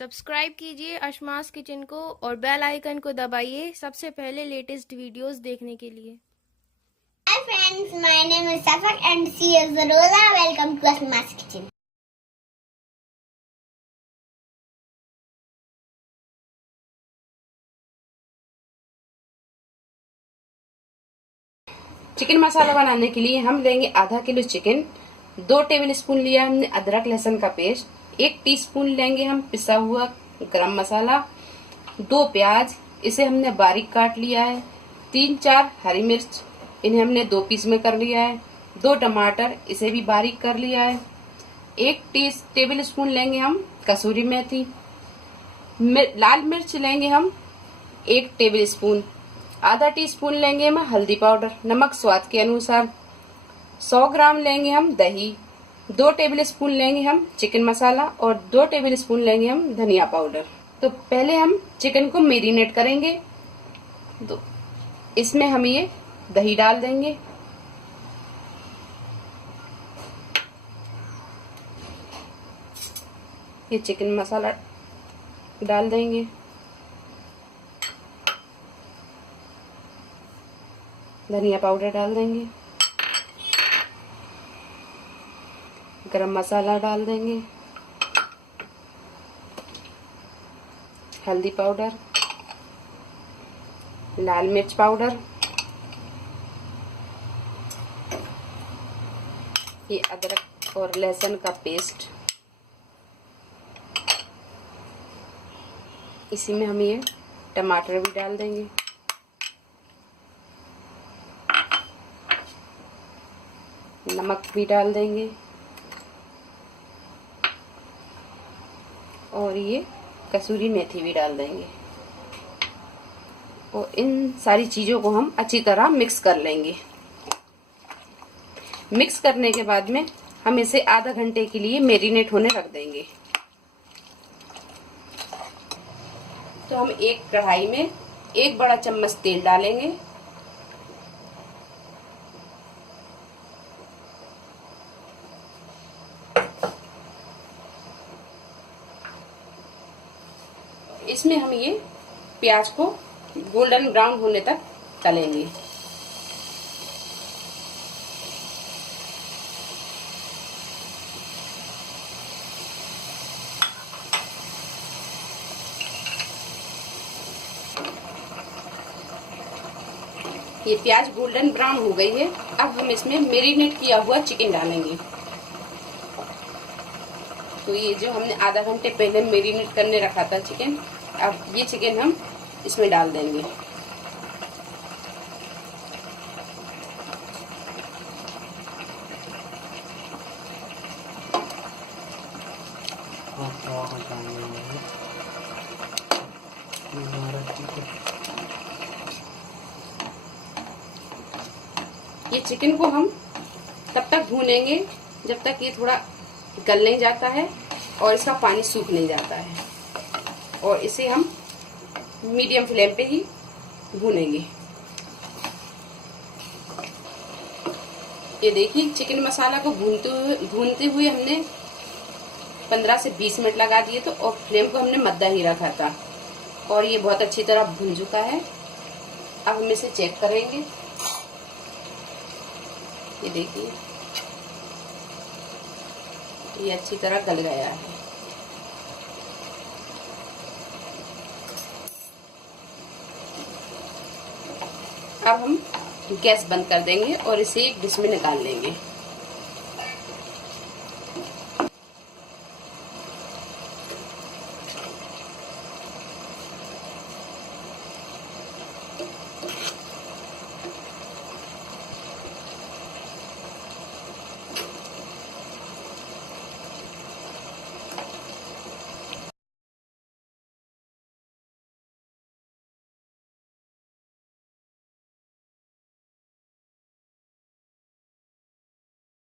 Subscribe कीजिए अशमास kitchen को और बेल आइकन को दबाइए सबसे पहले लेटेस्ट वीडियोस देखने के लिए। Hi friends, my name is Safak and she is Rosa. Welcome to Asma's Kitchen. Chicken masala बनाने के लिए हम लेंगे आधा किलो चिकन, 2 टेबल स्पून लिया हमने अदरक लहसुन का पेस्ट, 1 टीस्पून लेंगे हम पिसा हुआ गरम मसाला, 2 प्याज इसे हमने बारीक काट लिया है, 3-4 हरी मिर्च इन्हें हमने 2 पीस में कर लिया है, 2 टमाटर इसे भी बारीक कर लिया है, 1 टेबल स्पून लेंगे हम कसूरी मेथी, लाल मिर्च लेंगे हम 1 टेबल स्पून, आधा टीस्पून लेंगे हम हल्दी पाउडर, नमक स्वाद के अनुसार, 100 ग्राम लेंगे हम दही, 2 टेबल स्पून लेंगे हम चिकन मसाला और 2 टेबल स्पून लेंगे हम धनिया पाउडर। तो पहले हम चिकन को मैरिनेट करेंगे। तो इसमें हम ये दही डाल देंगे, ये चिकन मसाला डाल देंगे, धनिया पाउडर डाल देंगे, गरम मसाला डाल देंगे, हल्दी पाउडर, लाल मिर्च पाउडर, ये अदरक और लहसुन का पेस्ट, इसी में हम ये टमाटर भी डाल देंगे, नमक भी डाल देंगे और ये कसूरी मेथी भी डाल देंगे और इन सारी चीज़ों को हम अच्छी तरह मिक्स कर लेंगे। मिक्स करने के बाद में हम इसे आधा घंटे के लिए मैरिनेट होने रख देंगे। तो हम एक कढ़ाई में 1 बड़ा चम्मच तेल डालेंगे, इसमें हम ये प्याज को गोल्डन ब्राउन होने तक तलेंगे। ये प्याज गोल्डन ब्राउन हो गई है। अब हम इसमें मैरिनेट किया हुआ चिकन डालेंगे। तो ये जो हमने आधा घंटे पहले मैरिनेट करने रखा था चिकन, अब ये चिकन हम इसमें डाल देंगे। ये चिकन को हम तब तक भूनेंगे जब तक ये थोड़ा गल नहीं जाता है और इसका पानी सूख नहीं जाता है, और इसे हम मीडियम फ्लेम पे ही भूनेंगे। ये देखिए चिकन मसाला को भूनते हुए हमने 15 से 20 मिनट लगा दिए, तो और फ्लेम को हमने मद्दा ही रखा था और ये बहुत अच्छी तरह भून चुका है। अब हम इसे चेक करेंगे। ये देखिए ये अच्छी तरह गल गया है। अब हम गैस बंद कर देंगे और इसे एक डिश में निकाल लेंगे।